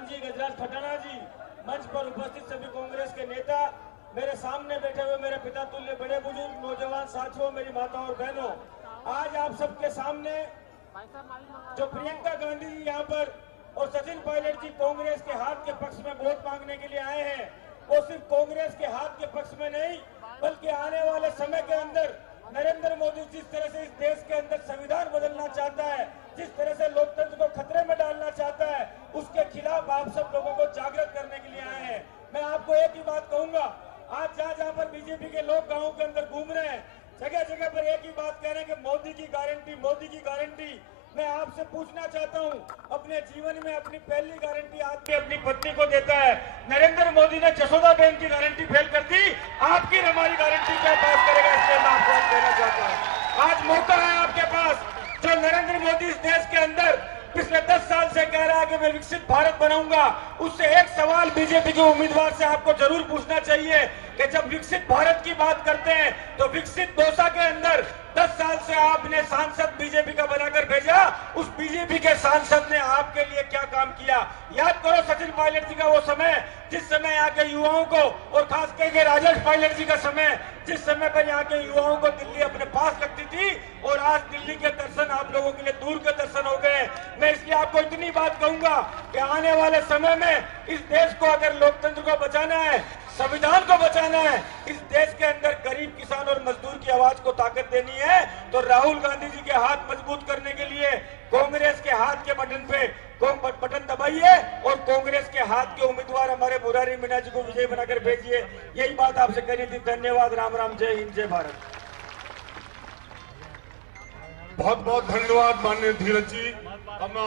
जी, गजराज खटाना जी, मंच पर उपस्थित सभी कांग्रेस के नेता, मेरे सामने बैठे हुए मेरे पिता तुल्य बड़े बुजुर्ग, नौजवान साथियों, मेरी माताओं और बहनों, आज आप सबके सामने जो प्रियंका गांधी जी यहाँ पर और सचिन पायलट जी कांग्रेस के हाथ के पक्ष में वोट मांगने के लिए आए हैं, वो सिर्फ कांग्रेस के हाथ के पक्ष में नहीं, बल्कि आने वाले समय के अंदर नरेंद्र मोदी जिस तरह से इस देश के अंदर संविधान बदलना चाहता है, जिस तरह से लोकतंत्र को खतरे में डालना चाहता है, उसके खिलाफ आप सब लोगों को जागृत करने के लिए आए हैं। मैं आपको एक ही बात कहूंगा, आज जहां पर बीजेपी के लोग गांवों के अंदर घूम रहे हैं, जगह जगह पर एक ही बात कह रहे हैं कि मोदी की गारंटी, मोदी की गारंटी। मैं आपसे पूछना चाहता हूं, अपने जीवन में अपनी पहली गारंटी आदमी अपनी पत्नी को देता है। नरेंद्र मोदी ने जसोदा बहन की गारंटी फेल कर दी, आपकी हमारी गारंटी क्या पास करेगा, इसलिए मैं आपको कहना चाहता हूं, आज मौका है आपके पास। जो नरेंद्र मोदी इस देश के अंदर पिछले 10 साल से कह रहा है कि मैं विकसित भारत बनाऊंगा, उससे एक सवाल बीजेपी के उम्मीदवार से आपको जरूर पूछना चाहिए कि जब विकसित भारत की बात करते हैं तो विकसित दौसा के अंदर 10 साल से आपने सांसद बीजेपी का बनाकर भेजा, उस बीजेपी के सांसद ने आपके लिए क्या काम किया? याद करो सचिन पायलट जी का वो समय, जिस समय यहाँ के युवाओं को और खास करके राजेश पायलट जी का समय, जिस समय पर यहाँ के युवाओं को दिल्ली अपने पास लगती थी और आज दिल्ली के दर्शन आप लोगों के लिए दूर के दर्शन हो गए। मैं इसलिए आपको इतनी बात कहूंगा कि आने वाले समय में इस देश को अगर लोकतंत्र को बचाना है, संविधान को बचाना है, इस देश के अंदर गरीब किसान और मजदूर की आवाज को ताकत देनी है, तो राहुल गांधी जी के हाथ मजबूत करने के लिए कांग्रेस के हाथ के बटन दबाइए और कांग्रेस के हाथ के उम्मीदवार हमारे मुरारी मीणा जी को विजयी बनाकर भेजिए। यही बात आपसे कहनी थी। धन्यवाद। राम राम। जय हिंद, जय भारत। बहुत बहुत धन्यवाद माननीय धीरज जी। अब मैं